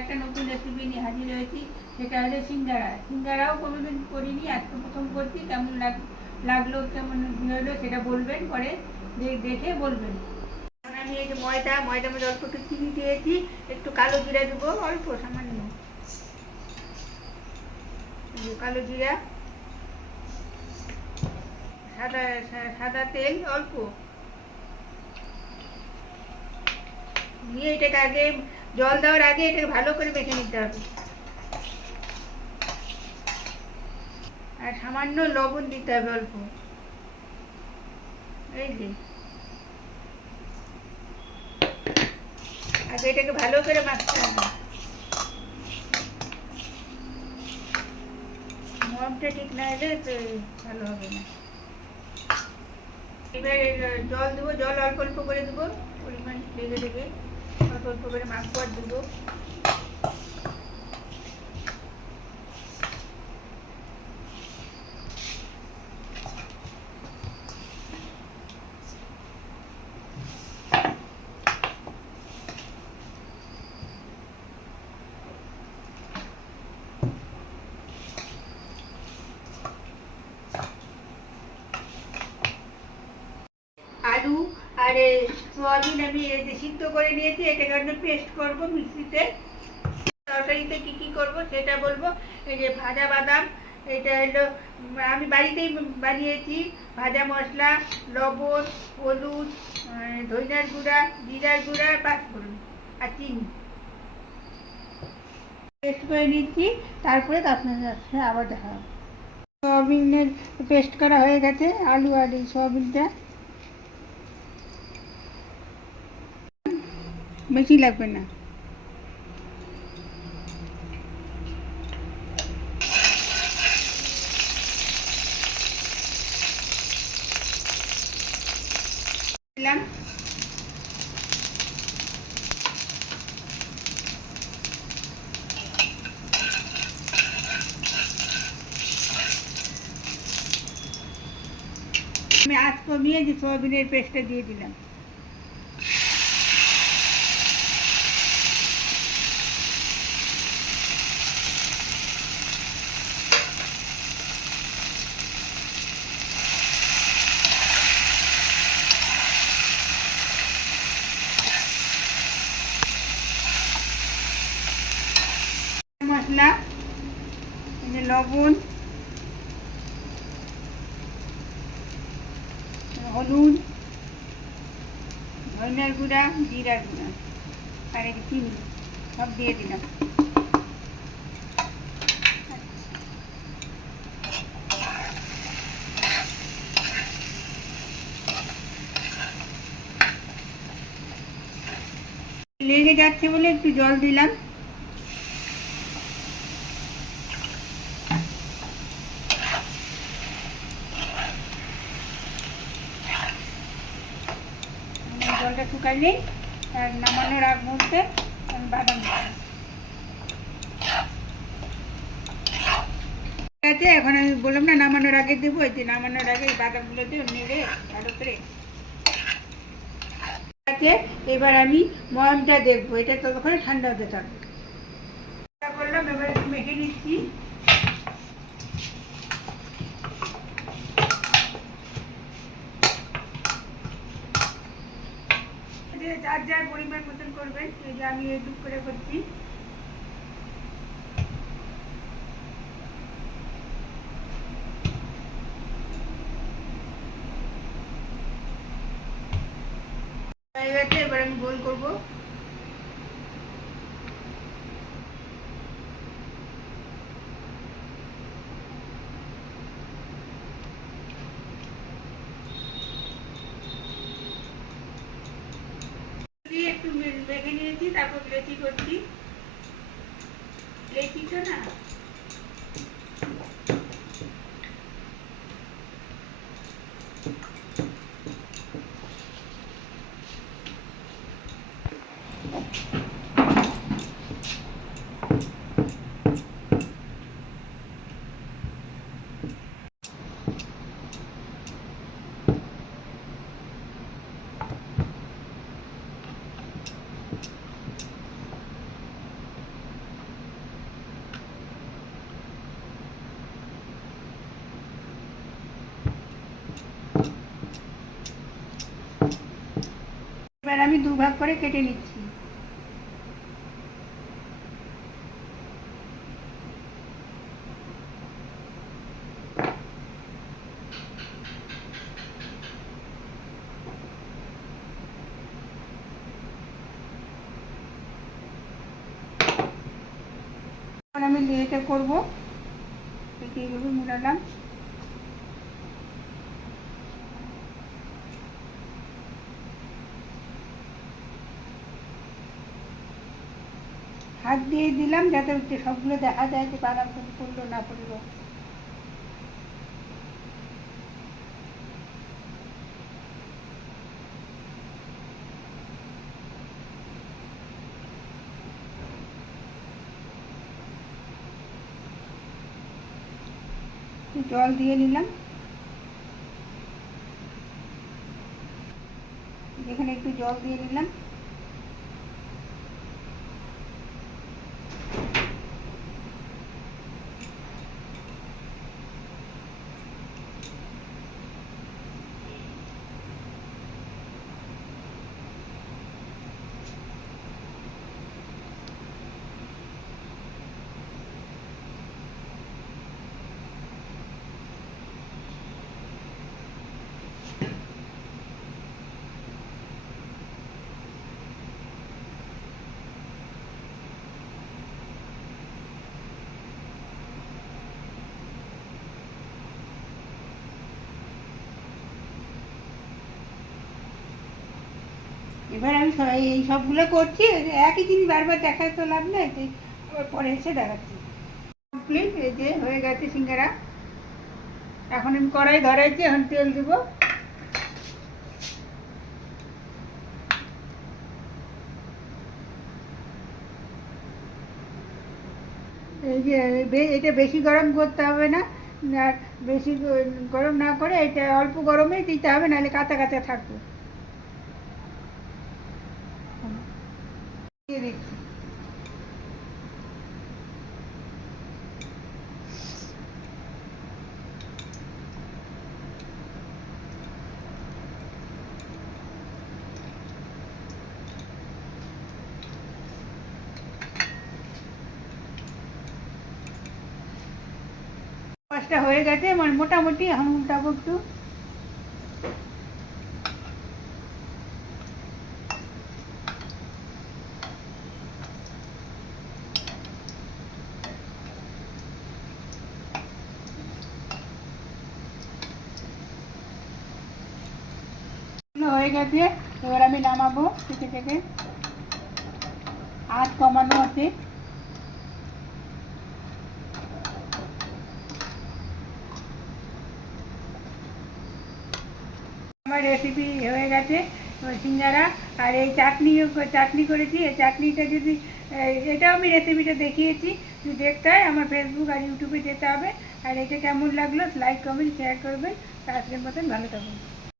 একটা নতুন রেসিপি নিয়ে হাজির হয়েছি, সেটা হলো সিঙ্গারা। সিঙ্গারাও কোনোদিন করিনি, আজকে প্রথম করছি। কেমন লাগলো, কেমন হলো সেটা বলবেন, পরে দেখে বলবেন। এখন আমি এই যে ময়দার মধ্যে অল্প একটু চিনি দিয়েছি, একটু কালো জিরা দেবো, অল্প সামান্য কালো জিরা, সাদা সাদা তেল অল্প নিয়ে এটাকে আগে জল দেওয়ার আগে এটাকে ভালো করে মেখে নিতে হবে। আর সামান্য লবণ দিতে হবে অল্প, এই যে আগে এটাকে ভালো করে মাখতে হবে। মমটা ঠিক না হলে তো ভালো হবে না। এবার জল দেবো, জল অল্প অল্প করে দেবো, পরিমাণ লেগে লেগে অল্প অল্প করে মাখবো আর দেবো। আলু আর সোয়াবিন আমি সিদ্ধ করে নিয়েছি, এটাকে আমি পেস্ট করবো মিক্সিতে। তরকারিতে কী কী করবো সেটা বলবো। এই যে ভাজা বাদাম, এটা হলো আমি বাড়িতেই বানিয়েছি। ভাজা মশলা, লবণ, হলুদ, ধনিয়ার গুঁড়া, জিরার গুঁড়া, পাঁচফোড়ন আর চিনি পেস্ট করে নিচ্ছি। তারপরে আপনাদের সাথে আবার দেখা হবে। সোয়াবিনের পেস্ট করা হয়ে গেছে, আলু আর এই সোয়াবিনটা বেশি লাগবে না। দিলাম আমি আঁচ কমিয়ে যে সোয়াবিনের পেস্টটা দিয়ে দিলাম। মশলা, লবণ, হলুদ, ধনিয়ার গুঁড়া, জিরার গুঁড়া আর এই চিনি সব দিয়ে দিলাম। লেগে যাচ্ছে বলে একটু জল দিলাম। জলটা শুকাইলেই আর নামানোর আগ মুহূর্তে আমি বাদাম দিলাম। আছে, এখন আমি বললাম না নামানোর আগে দেবো, এই যে নামানোর আগে এই বাদামগুলো দিয়ে নেড়ে ভালো করে আছে। এবার আমি ময়ামটা দেখবো, এটা ততক্ষণে ঠান্ডা হতে থাকবে। করলাম, এবার একটু মেখে নিচ্ছি। যার যার পরিমাণ মতন করবেন, এই যে আমি এইটুক করে করছি। হয়ে গেছে, এবার আমি গোল করবো। একটু মেখে নিয়েছি, তারপর লেচি করছি। লেচিটা না এবার আমি দুভাগ করে কেটে নিচ্ছি। আমি এটা করবো, এইভাবে মুড়ালাম। হাত দিয়ে দিলাম যাতে সবগুলো দেখা যায় যে বাদাম পড়লো না পড়লো। জল দিয়ে নিলাম, এখানে একটু জল দিয়ে নিলাম। এবার আমি এই সবগুলো করছি, একই জিনিস বারবার দেখার তো লাভ নেই, তাই আবার পরে এসে দেখাচ্ছি। কমপ্লিট, এই যে হয়ে গেছে সিঙ্গারা। এখন আমি কড়াই ধরাইছি, এখন তেল দেবো। এই যে এটা বেশি গরম করতে হবে না, আর বেশি গরম না করে এটা অল্প গরমেই দিতে হবে, নাহলে কাঁচা কাঁচা থাকবে। দিয়ে দিচ্ছি। পাঁচটা হয়ে গেছে, মানে মোটামুটি। এখন উল্টাবো একটু। হয়ে গেছে, এবার আমি নামাবো থেকে। আঁচ কমানো আছে। আমার রেসিপি হয়ে গেছে সিঙ্গারা। আর এই চাটনি করেছি, এই চাটনিটা যদি এটাও আমি রেসিপিটা দেখিয়েছি, যদি দেখতে হয় আমার ফেসবুক আর ইউটিউবে যেতে হবে। আর এটা কেমন লাগলো লাইক কমেন্ট শেয়ার করবেন। আজকের মতন ভালো থাকুন।